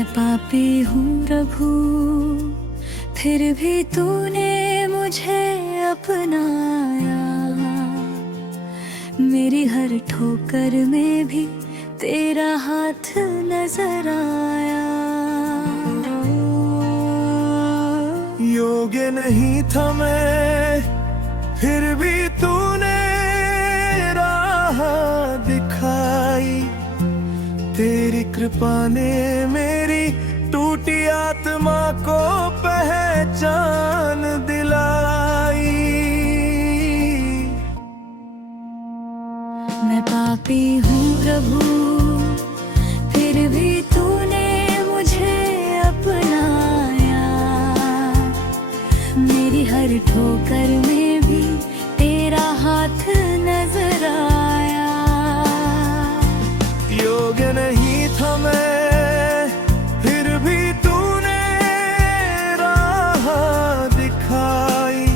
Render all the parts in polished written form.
मैं पापी हूँ प्रभु, फिर भी तूने मुझे अपनाया। मेरी हर ठोकर में भी तेरा हाथ नजर आया। योग्य नहीं था मैं, फिर भी तूने राह दिखाई। तेरी कृपा ने मेरी टूटी आत्मा को पहचान दिलाई। मैं पापी हूँ प्रभु, फिर भी तूने मुझे अपनाया। मेरी हर ठोकर में भी तेरा हाथ नजर आया। योग्य नहीं था मैं, फिर भी तूने राह दिखाई।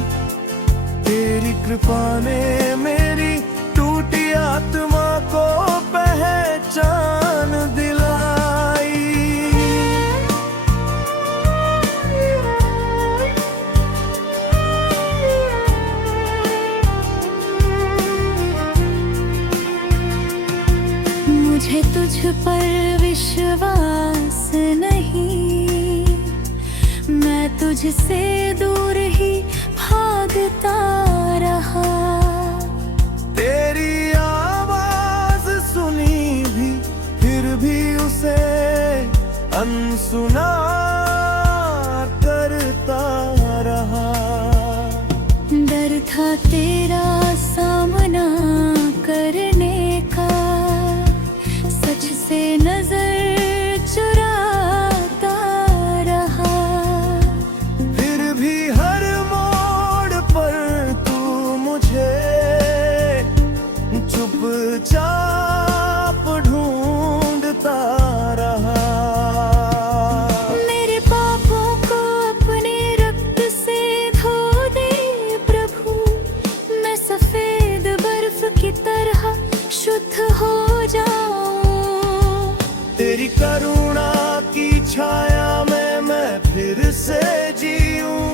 तेरी कृपा ने मेरी टूटी आत्मा को पहचान दिलाई। मुझे तुझ पर विश्वास नहीं, मैं तुझसे दूर ही भागता रहा। तेरी आवाज सुनी भी, फिर भी उसे अनसुना करता रहा। डर था तेरा सामना करने का, सच से नजर चुराता रहा। फिर भी हर मोड़ पर तू मुझे चुपचाप ढूंढता रहा। मेरे पापों को अपने रक्त से धो दे प्रभु, मैं सफेद बर्फ की तरह शुद्ध हो जाऊं। तेरी करुणा की छाया में मैं फिर से जीऊं।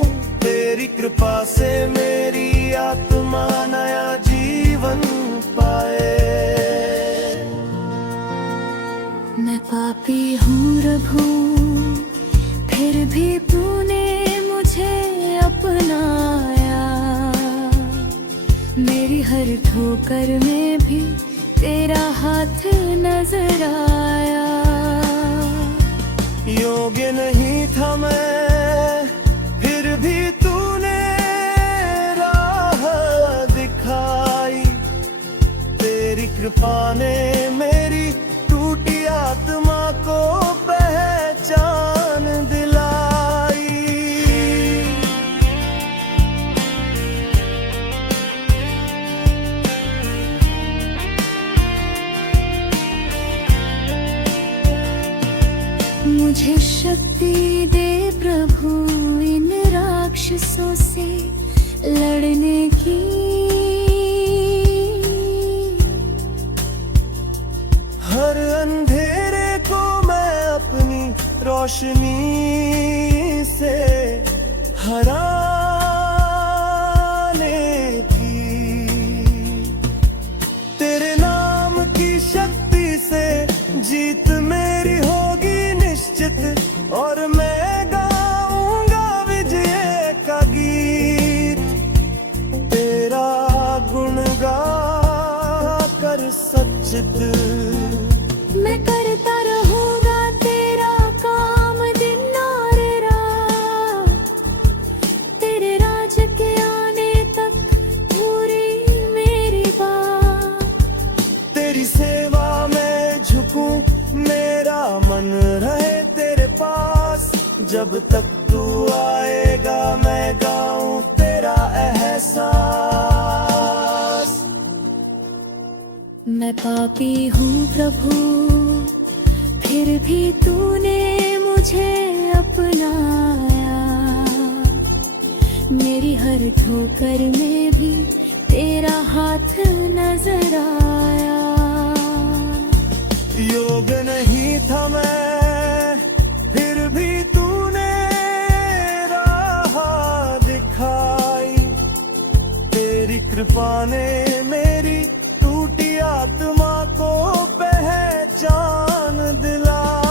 तेरी कृपा से मेरी आत्मा नया जीवन पाए। मैं पापी हूँ प्रभु, फिर भी तूने मुझे अपनाया। मेरी हर ठोकर में भी तेरा हाथ नजर आया। योग्य नहीं था मैं, फिर भी तूने राह दिखाई। तेरी कृपा ने मेरी टूटी आत्मा को पहचान दिलाई। मुझे शक्ति दे प्रभु इन राक्षसों से लड़ने की। हर अंधेरे को मैं अपनी रोशनी से हराने की। तेरे नाम की शक्ति से जीत मेरी होगी निश्चित, और मैं गाऊंगा विजय का गीत। तेरा गुण गा कर सचित मैं करता रहूंगा तेरा काम दिन और रात। तेरे राज के आने तक पूरी मेरी बात। तेरी सेवा में झुकूं, मेरा मन रहे तेरे पास। जब तक तू आएगा मैं गाऊं तेरा एहसास। मैं पापी हूँ प्रभु, फिर भी तूने मुझे अपनाया। मेरी हर ठोकर में भी तेरा हाथ नजर आया। योग्य नहीं था मैं, तूफान ने मेरी टूटी आत्मा को पहचान दिला।